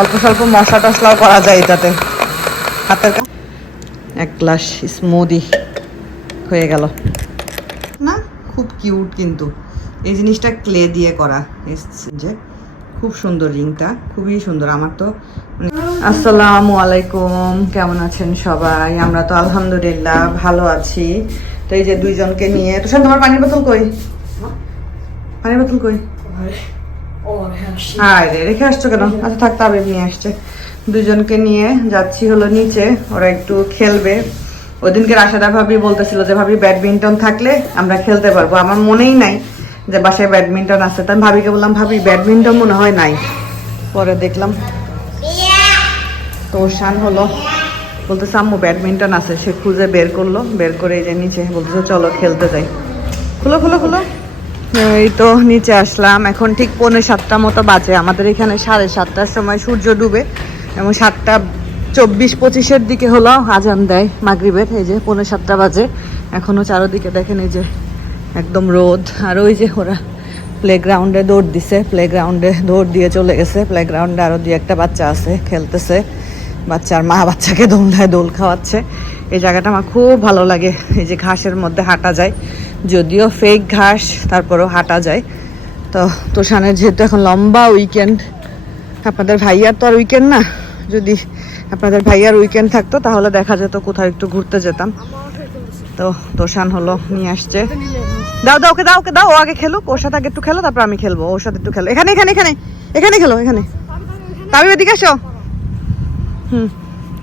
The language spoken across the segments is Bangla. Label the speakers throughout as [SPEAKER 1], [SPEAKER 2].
[SPEAKER 1] অল্প স্বল্প মশলা টসলাও করা যায় এটাতে। হাতের এক গ্লাস স্মুদি হয়ে গেল। না খুব কিউট কিন্তু। এই জিনিসটা ক্লে দিয়ে করা যে খুব সুন্দর রিংটা খুবই সুন্দর। আমার তো আসসালামু আলাইকুম কেমন আছেন সবাই? আমরা তো আলহামদুলিল্লাহ ভালো আছি। তো এই যে দুইজনকে নিয়ে তো তোমার পানির বোতল কই? পানির বোতল কই? হায় রে, রেখে আসছো কেন? আচ্ছা থাক, তাবে নিয়ে আসছে। দুজনকে নিয়ে যাচ্ছি হলো নিচে, ওরা একটু খেলবে। ওদিনকে রাশাদা ভাবি বলতেছিল যে, ভাবি, ব্যাডমিন্টন থাকলে আমরা খেলতে পারব। আমার মনেই নাই যে, বাসায় ব্যাডমিন্টন আছে। তাই ভাবিকে বললাম, ভাবি, ব্যাডমিন্টন মনে হয় নাই। পরে দেখলাম তো শান হলো। বলতেছে, আম্মু, ব্যাডমিন্টন আছে। সে খুঁজে বের করল, বের করে এই যে নিচে। বলতেছে, চলো, খেলতে যাই। খুলো খুলো খুলো। এই তো নিচে আসলাম। এখন ঠিক পৌনে সাতটা মতো বাজে। আমাদের এখানে সাড়ে সাতটার সময় সূর্য ডুবে এবং সাতটা চব্বিশ পঁচিশের দিকে হলো আজান দেয় মাগরিবের। এই যে পৌনে সাতটা বাজে। এখনও চারোদিকে দেখেন এই যে একদম রোদ। আর ওই যে ওরা প্লেগ্রাউন্ডে দৌড় দিছে। প্লেগ্রাউন্ডে দৌড় দিয়ে চলে গেছে। প্লেগ্রাউন্ডে আরও দুই একটা বাচ্চা আছে, খেলতেছে। বাচ্চার মা বাচ্চাকে দোলনায় দোল খাওয়াচ্ছে। এই জায়গাটা আমার খুব ভালো লাগে। এই যে ঘাসের মধ্যে হাঁটা যায়। যদিও ফেক ঘাস, তারপরেও হাঁটা যায়। তো তোষানের যেহেতু এখন লম্বা উইকেন্ড আপনাদের ভাইয়ার তো আর উইকেন্ড না? যদি আপনাদের ভাইয়ার উইকেন্ড থাকতো, তাহলে দেখা যেত কোথাও একটু ঘুরতে যেতাম। তো তোষান হলো, নিয়ে আসছে। দাও দাও, ওকে দাও ওকে, দাও, ও আগে খেলুক, ওর সাথে আগে একটু খেলো, তারপর আমি খেলব, ওর সাথে একটু খেলো। এখানে এখানে এখানে এখানে খেলো, এখানে। তামি এদিকে আসো হুম।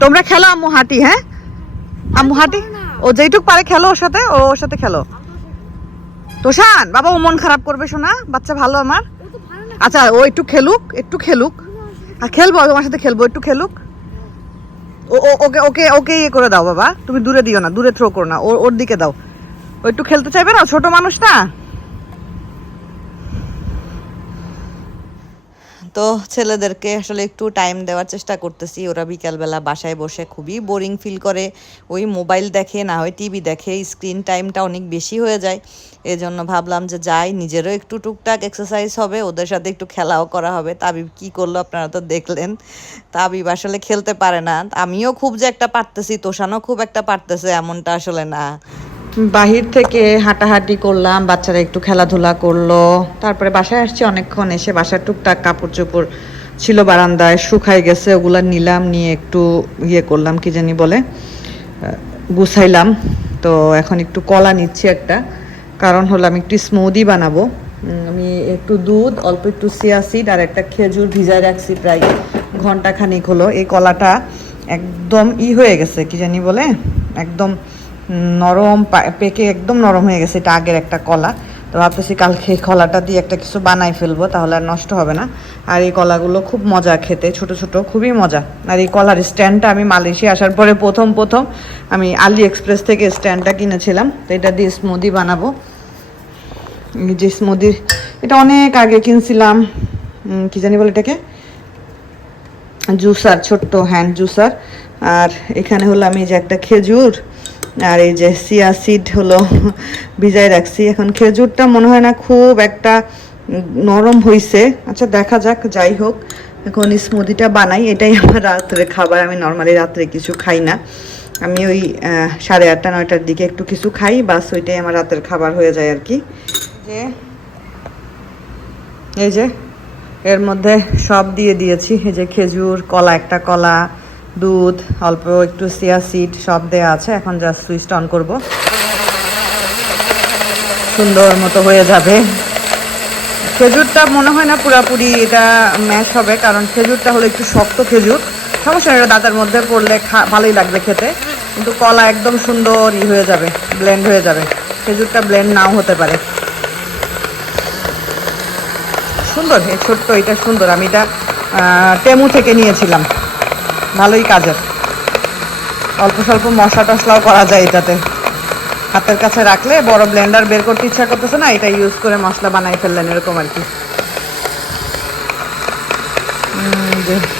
[SPEAKER 1] তোমরা খেলো, আম্মু হাঁটি হ্যাঁ? আম্মু হাঁটি? ও যেইটুক পারে খেলো ওর সাথে, ও ওর সাথে খেলো। তোষান বাবা ও মন খারাপ করবে শোনা বাচ্চা ভালো আমার। আচ্ছা ও একটু খেলুক একটু খেলুক। আর খেলব তোমার সাথে খেলব, একটু খেলুক। ও ওকে ওকে ওকে ইয়ে করে দাও বাবা, তুমি দূরে দিও না, দূরে থ্রো করো না ওর ওর দিকে দাও। ও একটু খেলতে চাইবে না? ছোট মানুষ না তো ছেলেদেরকে আসলে একটু টাইম দেওয়ার চেষ্টা করতেছি। ওরা বিকালবেলা বাসায় বসে খুবই বোরিং ফিল করে। ওই মোবাইল দেখে, না হয় টিভি দেখে স্ক্রিন টাইমটা অনেক বেশি হয়ে যায়। এজন্য ভাবলাম যে যাই, নিজেরও একটু টুকটাক এক্সারসাইজ হবে, ওদের সাথে একটু খেলাও করা হবে। তাবিব কি করল আপনারা তো দেখলেন। তাবিব আসলে খেলতে পারে না। আমিও খুব যে একটা পারতেছি, তোষানও খুব একটা পারতেছে, এমনটা আসলে না। বাহির থেকে হাঁটাহাঁটি করলাম, বাচ্চারা একটু খেলাধুলা করল। তারপরে বাসায় আসছি, অনেকক্ষণ এসে বাসার টুকটাক কাপড় চোপড় ছিল, বারান্দায় শুকাই গেছে, ওগুলো নিলাম, নিয়ে একটু ইয়ে করলাম, কি জানি বলে গুছাইলাম। তো এখন একটু কলা নিচ্ছি একটা, কারণ হলো আমি একটু স্মুদি বানাবো। আমি একটু দুধ, অল্প একটু সিয়াসিড আর একটা খেজুর ভিজায় রাখছি প্রায় ঘণ্টা খানিক হলো। এই কলাটা একদম ই হয়ে গেছে, কি জানি বলে, একদম নরম পেকে একদম নরম হয়ে গেছে, এটা আগের একটা কলা। তো ভাবতেছি কালকে এই কলাটা দিয়ে একটা কিছু বানাই ফেলব, তাহলে আর নষ্ট হবে না। আর এই কলাগুলো খুব মজা খেতে, ছোট ছোট, খুবই মজা। আর এই কলার স্ট্যান্ডটা আমি মালয়েশিয়া আসার পরে প্রথম প্রথম আমি আলি এক্সপ্রেস থেকে স্ট্যান্ডটা কিনেছিলাম। তো এটা দিয়ে স্মুদি বানাবো। যে স্মুদির এটা অনেক আগে কিনছিলাম কি জানি বলে এটাকে? জুসার, ছোট্ট হ্যান্ড জুসার আর এখানে হলো আমি যে একটা খেজুর আর এই যে সিয়া সিড হলো, ভিজাই রাখছি। এখন খেজুরটা মনে হয় না খুব একটা নরম হইছে। আচ্ছা দেখা যাক, যাই হোক। এখন স্মুদিটা বানাই। এটাই আমার রাত্রে খাবার। আমি নর্মালি রাত্রে কিছু খাই না। আমি ওই সাড়ে আটটা, নয়টার দিকে একটু কিছু খাই। বাস, ওইটাই আমার রাতের খাবার হয়ে যায় আর কি। যে, এই যে, এর মধ্যে সব দিয়ে দিয়েছি। এই যে খেজুর, কলা, একটা কলা দুধ, অল্প একটু সিয়া সিড সব দেয়া আছে। এখন জাস্ট সুইচটা অন করব। সুন্দর মতো হয়ে যাবে। খেজুরটা মনে হয় না পুরাপুরি এটা ম্যাশ হবে, কারণ খেজুরটা হলো একটু শক্ত খেজুর। সমস্যা এটা দাঁতের মধ্যে পড়লে ভালোই লাগবে খেতে। কিন্তু কলা একদম সুন্দর ই হয়ে যাবে ব্লেন্ড হয়ে যাবে। খেজুরটা ব্লেন্ড নাও হতে পারে। সুন্দর ছোট্ট, এটা সুন্দর। আমি এটা টেমু থেকে নিয়েছিলাম। ভালোই কাজের। অল্প স্বল্প মশলা টসলাও করা যায় এটাতে। হাতের কাছে রাখলে বড় ব্লেন্ডার বের করতে ইচ্ছা করতেছে না, এটা ইউজ করে মশলা বানাই ফেললেন এরকম আর কি।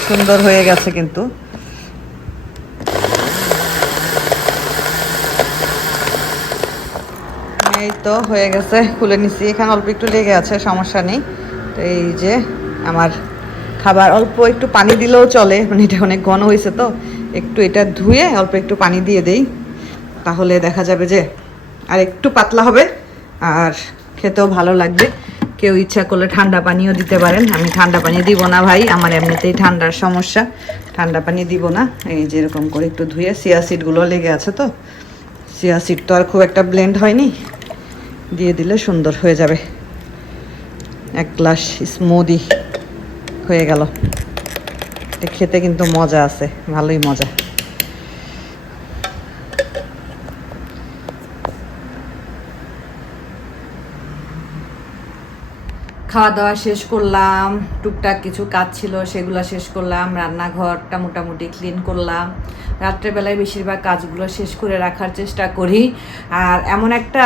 [SPEAKER 1] সুন্দর হয়ে গেছে কিন্তু। এই তো হয়ে গেছে, খুলে নিছি এখানে অল্প একটু লেগে আছে, সমস্যা নেই। তো এই যে আমার খাবার, অল্প একটু পানি দিলেও চলে মানে এটা অনেক ঘন হয়েছে তো। একটু এটা ধুয়ে অল্প একটু পানি দিয়ে দেই। তাহলে দেখা যাবে যে আর একটু পাতলা হবে, আর খেতেও ভালো লাগবে। কেউ ইচ্ছা করলে ঠান্ডা পানিও দিতে পারেন। আমি ঠান্ডা পানি দিব না ভাই, আমার এমনিতেই ঠান্ডার সমস্যা। ঠান্ডা পানি দিব না, এই যে এরকম করে একটু ধুয়ে, সিয়া সিডগুলো লেগে আছে তো। সিয়া সিড তো আর খুব একটা ব্লেন্ড হয়নি। দিয়ে দিলে সুন্দর হয়ে যাবে। এক গ্লাস স্মুদি। হয়ে গেল। খেতে কিন্তু মজা আছে, ভালোই মজা। খাওয়া দাওয়া শেষ করলাম, টুকটাক কিছু কাজ ছিল সেগুলো শেষ করলাম, রান্নাঘরটা মোটামুটি ক্লিন করলাম। রাত্রেবেলায় বেশিরভাগ কাজগুলো শেষ করে রাখার চেষ্টা করি। আর এমন একটা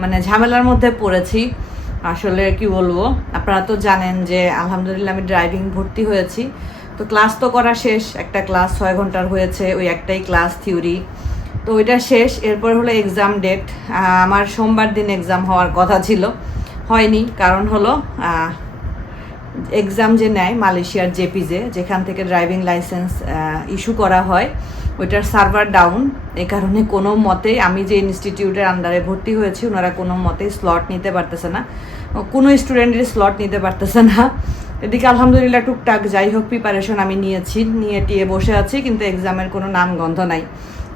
[SPEAKER 1] মানে ঝামেলার মধ্যে পড়েছি আসলে কি বলব? আপনারা তো জানেন যে আলহামদুলিল্লাহ আমি ড্রাইভিং ভর্তি হয়েছি। তো ক্লাস তো করা শেষ, একটা ক্লাস ছয় ঘণ্টার হয়েছে, ওই একটাই ক্লাস থিওরি তো ওইটা শেষ, এরপর হলো এক্সাম ডেট আমার সোমবার দিন এক্সাম হওয়ার কথা ছিল। হয়নি, কারণ হলো এক্সাম যে নেয় মালয়েশিয়ার জেপিজে, যেখান থেকে ড্রাইভিং লাইসেন্স ইস্যু করা হয়। ওইটার সার্ভার ডাউন এ কারণে কোনো মতেই আমি যে ইনস্টিটিউটের আন্ডারে ভর্তি হয়েছি, ওনারা কোনো মতেই স্লট নিতে পারতেছে না। কোনো স্টুডেন্টের স্লট নিতে পারতেছে না। এদিকে আলহামদুলিল্লাহ টুকটাক যাই হোক প্রিপারেশন আমি নিয়েছি, নিয়ে টিয়ে বসে আছি, কিন্তু এক্সামের কোনো নাম গন্ধ নাই।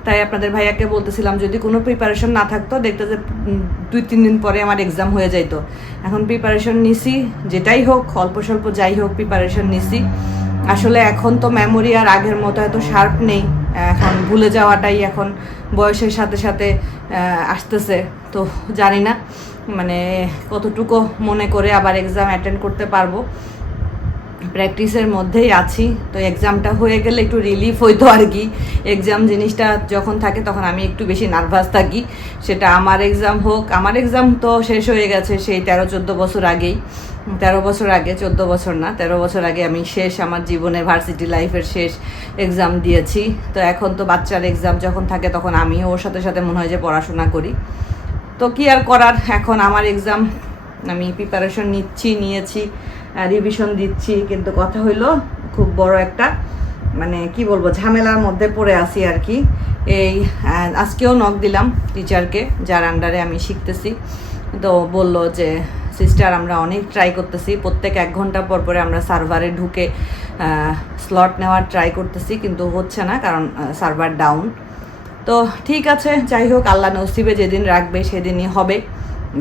[SPEAKER 1] তাই আপনাদের ভাইয়াকে বলতেছিলাম, যদি কোনো প্রিপারেশন না থাকতো, দেখতে যে দুই, তিন দিন পরে আমার এক্সাম হয়ে যাইতো। এখন প্রিপারেশন নিছি, যেটাই হোক, অল্প স্বল্প যাই হোক প্রিপারেশন নিছি। আসলে এখন তো মেমোরি আর আগের মতো এত শার্প নেই। এখন ভুলে যাওয়াটাই এখন বয়সের সাথে সাথে আসতেছে। তো জানি না মানে কতটুকু মনে করে আবার এক্সাম অ্যাটেন্ড করতে পারব। প্র্যাকটিসের মধ্যেই আছি। তো এক্সামটা হয়ে গেলে একটু রিলিফ হইতো আর কি। এক্সাম জিনিসটা যখন থাকে তখন আমি একটু বেশি নার্ভাস থাকি। সেটা আমার এক্সাম হোক, আমার এক্সাম তো শেষ হয়ে গেছে সেই তেরো চোদ্দ বছর আগেই। তেরো বছর আগে, চোদ্দ বছর না, তেরো বছর আগে আমি শেষ আমার জীবনে ভার্সিটি লাইফের শেষ এক্সাম দিয়েছি। তো এখন তো বাচ্চার এক্সাম যখন থাকে তখন আমিও ওর সাথে সাথে মনে হয় যে পড়াশোনা করি। তো কি আর করার, এখন আমার এক্সাম আমি প্রিপারেশন নিচ্ছি, নিয়েছি রিভিশন দিচ্ছি, কিন্তু কথা হইল খুব বড় একটা মানে কি বলব, ঝামেলার মধ্যে পড়ে আছি আর কি। এই আজকেও নখ দিলাম টিচারকে যার আন্ডারে আমি শিখতেছি। তো বলল যে সিস্টার আমরা অনেক ট্রাই করতেছি। প্রত্যেক এক ঘণ্টা পর পরে আমরা সার্ভারে ঢুকে স্লট নেওয়ার ট্রাই করতেছি, কিন্তু হচ্ছে না, কারণ সার্ভার ডাউন তো ঠিক আছে, যাই হোক, আল্লাহ নসিবে যেদিন রাখবে সেদিনই হবে।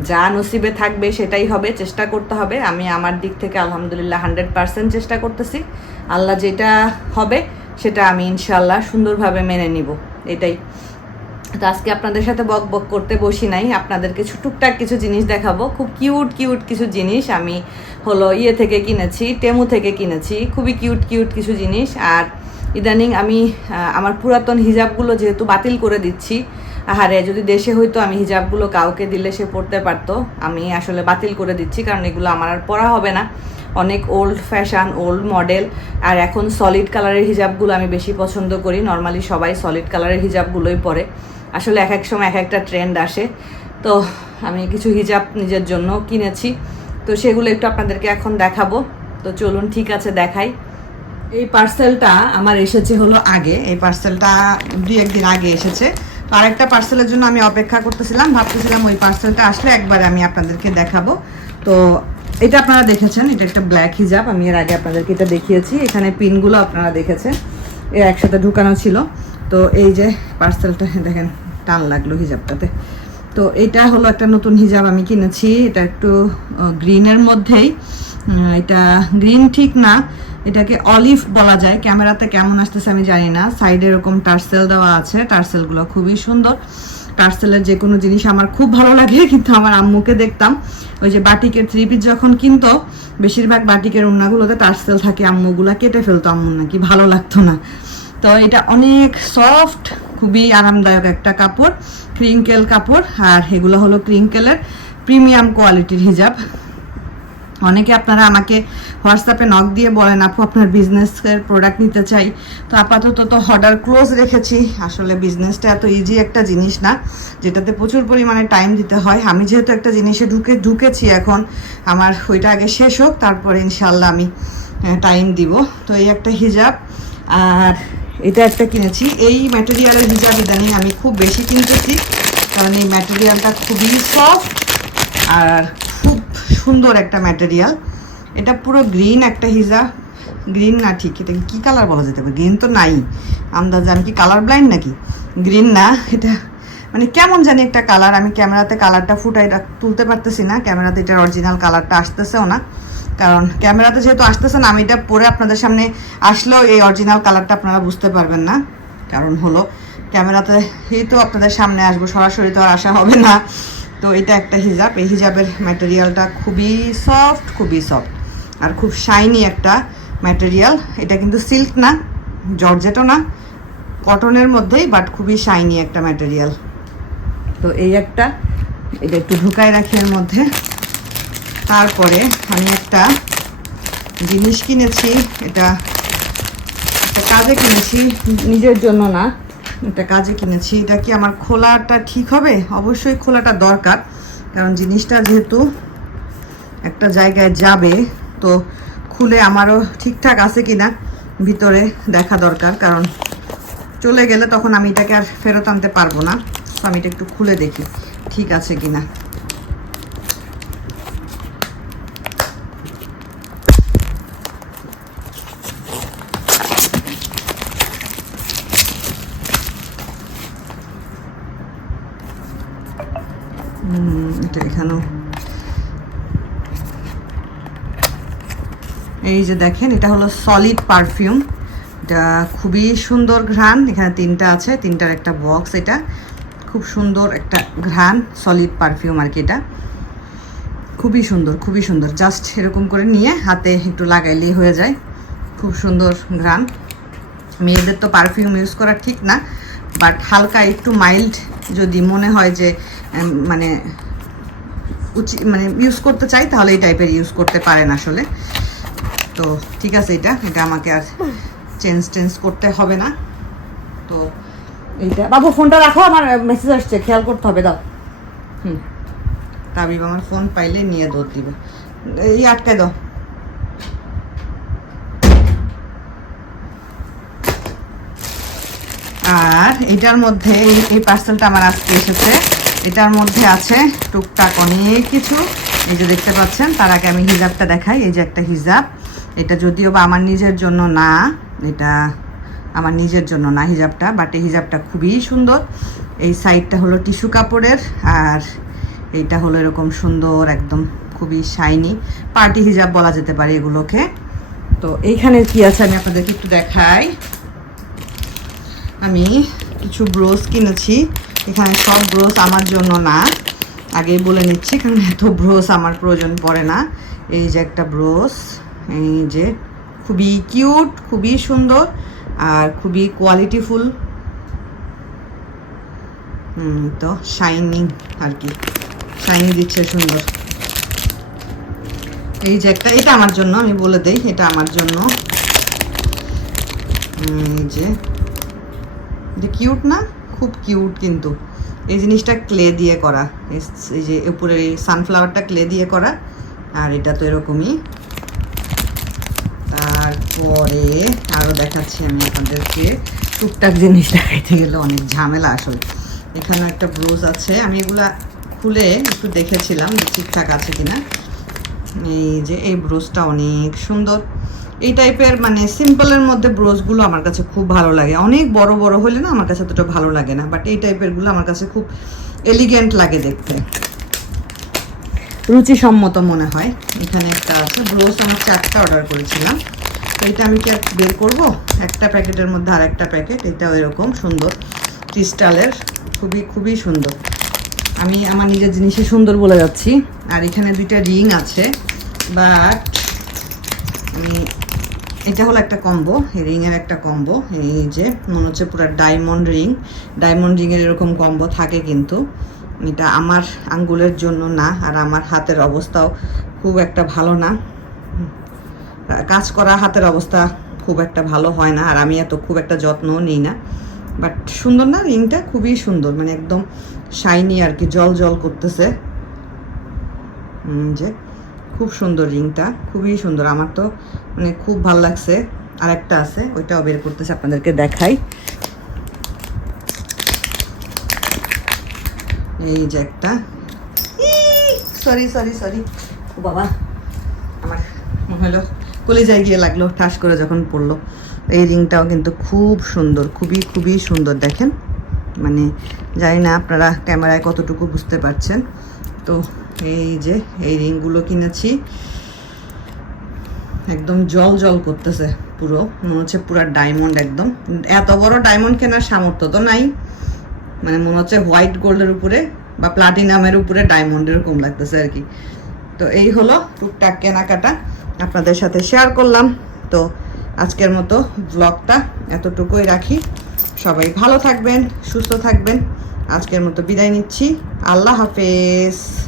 [SPEAKER 1] যা নসিবে থাকবে সেটাই হবে, চেষ্টা করতে হবে। আমি আমার দিক থেকে আলহামদুলিল্লাহ হান্ড্রেড পার্সেন্ট চেষ্টা করতেছি। আল্লাহ যেটা হবে, সেটা আমি ইনশাল্লাহ সুন্দরভাবে মেনে নিব। এটাই। তো আজকে আপনাদের সাথে বক বক করতে বসি নাই। আপনাদেরকে छु- টুকটাক কিছু জিনিস দেখাবো। খুব কিউট কিউট কিছু জিনিস আমি হলো ইয়ে থেকে কিনেছি, টেমু থেকে কিনেছি। খুবই কিউট কিউট কিছু জিনিস। আর ইদানিং আমি আমার পুরাতন হিজাবগুলো যেহেতু বাতিল করে দিচ্ছি, আহারে যদি দেশে হইতো আমি হিজাবগুলো কাউকে দিলে সে পড়তে পারতো। আমি আসলে বাতিল করে দিচ্ছি, কারণ এগুলো আমার আর পরা হবে না। অনেক ওল্ড ফ্যাশন ওল্ড মডেল আর এখন সলিড কালারের হিজাবগুলো আমি বেশি পছন্দ করি। নর্মালি সবাই সলিড কালারের হিজাবগুলোই পরে। আসলে এক এক সময় এক একটা ট্রেন্ড আসে। তো আমি কিছু হিজাব নিজের জন্য কিনেছি। তো সেগুলো একটু আপনাদেরকে এখন দেখাবো। তো চলুন ঠিক আছে দেখাই। এই পার্সেলটা আমার এসেছে হলো আগে। এই পার্সেলটা দুই একদিন আগে এসেছে। তো আরেকটা পার্সেলের জন্য আমি অপেক্ষা করতেছিলাম, ভাবতেছিলাম ওই পার্সেলটা আসলে একবার আমি আপনাদেরকে দেখাবো। তো এটা আপনারা দেখেছেন, এটা একটা ব্ল্যাক হিজাব। আমি এর আগে আপনাদেরকে এটা দেখিয়েছি। এখানে পিনগুলো আপনারা দেখেছেন। এর একসাথে ঢুকানো ছিল। তো এই যে পার্সেলটা দেখেন, টান লাগল হিজাবটাতে। তো এটা হলো একটা নতুন হিজাব আমি কিনেছি। এটা একটু গ্রিনের মধ্যেই। এটা গ্রিন ঠিক না। এটাকে অলিভ বলা যায়। ক্যামেরাতে কেমন আসতেছে আমি জানি না। সাইডে এরকম টার্সেল দেওয়া আছে। টার্সেলগুলো খুবই সুন্দর। টার্সেলের যে কোনো জিনিস আমার খুব ভালো লাগে, কিন্তু আমার আম্মুকে দেখতাম। ওই যে বাটিকের থ্রি পিস যখন কিনতো, বেশিরভাগ বাটিকের উন্নাগুলোতে টার্সেল থাকে। আম্মুগুলা কেটে ফেলতো। আম্মু নাকি ভালো লাগতো না। তো এটা অনেক সফট খুবই আরামদায়ক একটা কাপড় ক্রিঙ্কেল কাপড়, আর এগুলো হলো ক্রিঙ্কেলের প্রিমিয়াম কোয়ালিটির হিজাব। অনেকে আপনারা আমাকে হোয়াটসঅ্যাপে নক দিয়ে বলেন, আপু, আপনার বিজনেসের প্রোডাক্ট নিতে চাই। তো আপাতত তো অর্ডার ক্লোজ রেখেছি। আসলে বিজনেসটা এত ইজি একটা জিনিস না, যেটাতে প্রচুর পরিমাণে টাইম দিতে হয়। আমি যেহেতু একটা জিনিসে ঢুকে, ঢুকেছি এখন, আমার ওইটা আগে শেষ হোক, তারপরে ইনশাল্লাহ আমি টাইম দিব। তো এই একটা হিজাব, আর এটা একটা কিনেছি। এই ম্যাটেরিয়ালের হিজাব ইদানিং আমি খুব বেশি কিনতেছি, কারণ এই ম্যাটেরিয়ালটা খুবই সফট আর খুব সুন্দর একটা ম্যাটেরিয়াল এটা পুরো গ্রিন একটা হিজাব গ্রিন না ঠিক, এটা কি কালার বলা যেতে পারে? গ্রিন তো নাই। আন্দাজে আমি কি কালার ব্লাইন্ড নাকি? গ্রিন না, এটা মানে কেমন জানি একটা কালার আমি ক্যামেরাতে কালারটা ফুটাই তুলতে পারতেছি না। ক্যামেরাতে এটার অরিজিনাল কালারটা আসতেছেও না। কারণ ক্যামেরাতে যেহেতু আসতেছে না, আমি এটা পরে আপনাদের সামনে আসলেও এই অরিজিনাল কালারটা আপনারা বুঝতে পারবেন না। কারণ হলো, ক্যামেরাতে এই তো আপনাদের সামনে আসব, সরাসরি তো আর আসা হবে না। তো এটা একটা হিজাব, এই হিজাবের ম্যাটেরিয়ালটা খুবই সফট খুবই সফট আর খুব শাইনি একটা ম্যাটেরিয়াল এটা কিন্তু সিল্ক না, জর্জেটও না কটনের মধ্যেই বাট খুবই শাইনি একটা ম্যাটেরিয়াল তো এই একটা, এটা একটু ঢুকায় রাখি এর মধ্যে। তারপরে আমি একটা জিনিস কিনেছি এটা একটা কাজে কিনেছি নিজের জন্য না এটা কাজে কিনেছি। এটা কি আমার খোলাটা ঠিক হবে? অবশ্যই খোলাটা দরকার কারণ জিনিসটা যেহেতু একটা জায়গায় যাবে তো খুলে আমারও ঠিকঠাক আছে কি না ভিতরে দেখা দরকার কারণ চলে গেলে তখন আমি এটাকে আর ফেরত আনতে পারব না। তো আমি এটা একটু খুলে দেখি ঠিক আছে কিনা। হুম, এটা এখানেও। এই যে দেখেন, এটা হলো সলিড পারফিউম এটা খুবই সুন্দর ঘ্রাণ। এখানে তিনটা আছে, তিনটার একটা বক্স এটা। খুব সুন্দর একটা ঘ্রাণ সলিড পারফিউম আর কি এটা। খুবই সুন্দর খুবই সুন্দর। জাস্ট এরকম করে নিয়ে হাতে একটু লাগাইলেই হয়ে যায়। খুব সুন্দর ঘ্রাণ। মেয়েদের তো পারফিউম ইউজ করা ঠিক না। বাট হালকা একটু মাইল্ড যদি মনে হয় যে মানে উচিত মানে ইউজ করতে চাই, তাহলে এই টাইপের ইউজ করতে পারেন আসলে। তো ঠিক আছে এটা এটা আমাকে আর চেঞ্জ টেঞ্জ করতে হবে না। তো এইটা, বাবু ফোনটা রাখো, আমার মেসেজ আসছে, খেয়াল করতে হবে, দাও। হুম। তা তাবিব আমার ফোন পাইলে নিয়ে দৌড় দিবে। এই আটকায় দাও। আর এটার মধ্যে এই পার্সেলটা আমার আজকে এসেছে। এটার মধ্যে আছে টুকটাক অনেক কিছু। এই যে দেখতে পাচ্ছেন, তার আগে আমি হিজাবটা দেখাই। এই যে একটা হিজাব। এটা যদিও বা আমার নিজের জন্য না, এটা আমার নিজের জন্য না হিজাবটা বাট এই হিজাবটা খুবই সুন্দর। এই সাইডটা হলো টিস্যু কাপড়ের, আর এইটা হলো এরকম সুন্দর, একদম খুবই শাইনি পার্টি হিজাব বলা যেতে পারে এগুলোকে। তো এইখানে কি আছে আমি আপনাদেরকে একটু দেখাই। আমি কিছু ব্রোস কিনেছি। এখানে সব ব্রোস আমার জন্য না। আগেই বলে নিচ্ছি, কারণ এত ব্রোস আমার প্রয়োজন পড়ে না। এই যে একটা ব্রোস, এই যে খুবই কিউট, খুবই সুন্দর আর খুবই কোয়ালিটিফুল। তো শাইনিং আর কি। শাইনি দিচ্ছে সুন্দর। এই যে একটা, এটা আমার জন্য, আমি বলে দেই, এটা আমার জন্য। এই যে যে কিউট না? খুব কিউট কিন্তু। এই জিনিসটা ক্লে দিয়ে করা। এই- যে উপরে এই সানফ্লাওয়ারটা ক্লে দিয়ে করা। আর এটা তো এরকমই। তারপরে আরও দেখাচ্ছি আমি আপনাদেরকে। টুকটাক জিনিস দেখাইতে গেলে অনেক ঝামেলা আসলে। এখানে একটা ব্রোজ আছে। আমি এগুলা খুলে একটু দেখেছিলাম ঠিকঠাক আছে কিনা। এই যে এই ব্রোজটা অনেক সুন্দর। এই টাইপের মানে সিম্পলের মধ্যে ব্রোজগুলো আমার কাছে খুব ভালো লাগে। অনেক বড় বড় হলে না আমার কাছে অতটা ভালো লাগে না বাট এই টাইপেরগুলো আমার কাছে খুব এলিগেন্ট লাগে দেখতে। রুচিসম্মত মনে হয়। এখানে একটা আছে ব্রোজ আমার চারটা অর্ডার করেছিলাম। তো এটা আমি কি আর বের করব? একটা প্যাকেটের মধ্যে আর একটা প্যাকেট এটাও এরকম সুন্দর। ক্রিস্টালের খুবই খুবই সুন্দর। আমি আমার নিজের জিনিসে সুন্দর বলে যাচ্ছি। আর এখানে দুইটা রিং আছে বাট আমি এটা হলো একটা কম্বো রিংয়ের একটা কম্বো, এই যে মনে হচ্ছে পুরো ডায়মন্ড রিং, ডায়মন্ড রিংয়ের এরকম কম্বো থাকে কিন্তু। এটা আমার আঙ্গুলের জন্য না, আর আমার হাতের অবস্থাও খুব একটা ভালো না। কাজ করা হাতের অবস্থা খুব একটা ভালো হয় না, আর আমি এত খুব একটা যত্ন নিই না। বাট সুন্দর না রিংটা? খুবই সুন্দর মানে একদম শাইনি আর কি, জল জল করতেছে। যে খুব সুন্দর রিংটা, খুবই সুন্দর। আমার তো মানে খুব ভালো লাগছে। আর একটা আছে, ওইটাও বের করতেছে আপনাদেরকে দেখাই। এই যে একটা। সরি সরি সরি ও বাবা, আমার মনে হলো কলিজায় গিয়ে লাগল, ঠাস করে যখন পড়ল। এই রিংটাও কিন্তু খুব সুন্দর, খুবই খুবই সুন্দর, দেখেন। মানে জানি না আপনারা ক্যামেরায় কতটুকু বুঝতে পারছেন। তো এই যে, এই রিংগুলো কিনেছি। একদম জল জল করতেছে পুরো, মনে হচ্ছে পুরো ডায়মন্ড একদম। এত বড় ডায়মন্ড কেনার সামর্থ্য তো নাই। মানে মনে হচ্ছে হোয়াইট গোল্ডের উপরে বা প্লাটিনামের উপরে ডায়মন্ড এরকম লাগতেছে আর কি। তো এই হলো টুকটাক কেনাকাটা। আপনাদের সাথে শেয়ার করলাম। তো আজকের মতো ব্লগটা এতটুকুই রাখি। সবাই ভালো থাকবেন, সুস্থ থাকবেন। আজকের মতো বিদায় নিচ্ছি। আল্লাহ হাফেজ।